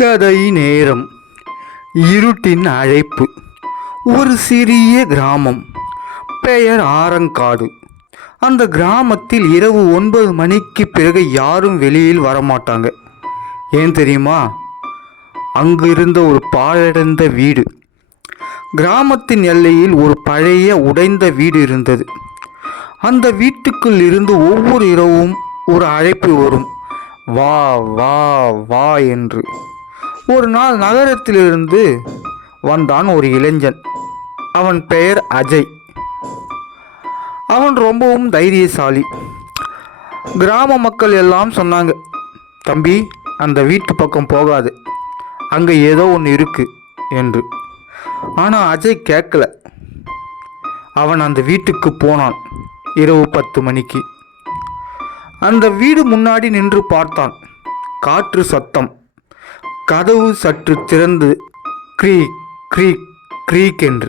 கதை நேரம். இருட்டின் அழைப்பு. ஒரு சிறிய கிராமம், பெயர் ஆரங்காடு. அந்த கிராமத்தில் இரவு 9 மணிக்கு பிறகு யாரும் வெளியில் வரமாட்டாங்க. ஏன் தெரியுமா? அங்கு இருந்த ஒரு பாழடைந்த வீடு. கிராமத்தின் எல்லையில் ஒரு பழைய உடைந்த வீடு இருந்தது. அந்த வீட்டுக்குள் இருந்து ஒவ்வொரு இரவும் ஒரு அழைப்பு வரும், வா வா வா என்று. ஒரு நாள் நகரத்திலிருந்து வந்தான் ஒரு இளைஞன். அவன் பெயர் அஜய். அவன் ரொம்பவும் தைரியசாலி. கிராம மக்கள் எல்லாம் சொன்னாங்க, தம்பி, அந்த வீட்டு பக்கம் போகாது, அங்கே ஏதோ ஒன்று இருக்கு என்று. ஆனால் அஜய் கேட்கல. அவன் அந்த வீட்டுக்கு போனான். இரவு 10 மணிக்கு அந்த வீடு முன்னாடி நின்று பார்த்தான். காற்று சத்தம். கதவு சற்று திறந்து க்ரீக் க்ரீக் க்ரீக் என்று.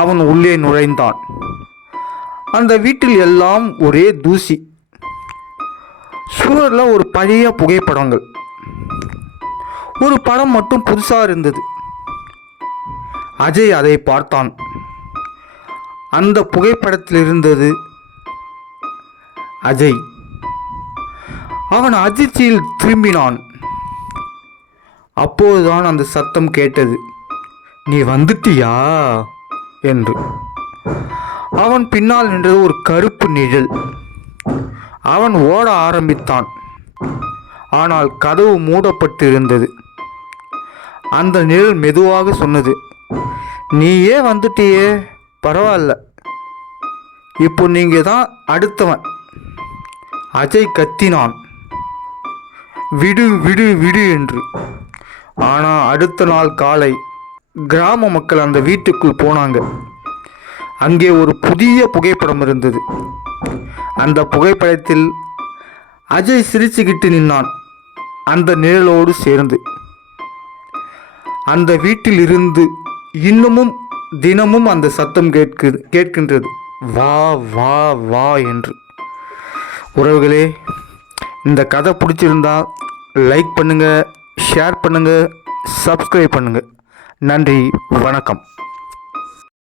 அவன் உள்ளே நுழைந்தான். அந்த வீட்டில் எல்லாம் ஒரே தூசி. சுவரில் ஒரு பழைய புகைப்படங்கள். ஒரு படம் மட்டும் புதுசாக இருந்தது. அஜய் அதை பார்த்தான். அந்த புகைப்படத்தில் இருந்தது அஜய். அவன் அதிர்ச்சியில் திரும்பினான். அப்போதுதான் அந்த சத்தம் கேட்டது, நீ வந்துட்டியா என்று. அவன் பின்னால் நின்றது ஒரு கருப்பு நிழல். அவன் ஓட ஆரம்பித்தான். ஆனால் கதவு மூடப்பட்டு இருந்தது. அந்த நிழல் மெதுவாக சொன்னது, நீயே வந்துட்டியே, பரவாயில்ல, இப்போ நீங்க தான் அடுத்தவன். அஜய் கத்தினான், விடு விடு விடு என்று. ஆனால் அடுத்த நாள் காலை கிராம மக்கள் அந்த வீட்டுக்குள் போனாங்க. அங்கே ஒரு புதிய புகைப்படம் இருந்தது. அந்த புகைப்படத்தில் அஜய் சிரிச்சுக்கிட்டு நின்னான், அந்த நிழலோடு சேர்ந்து. அந்த வீட்டில் இருந்து இன்னமும் தினமும் அந்த சத்தம் கேட்கின்றது, வா வா வா என்று. உறவுகளே, இந்த கதை பிடிச்சிருந்தா லைக் பண்ணுங்கள், ஷேர் பண்ணுங்கள், சப்ஸ்கிரைப் பண்ணுங்கள். நன்றி, வணக்கம்.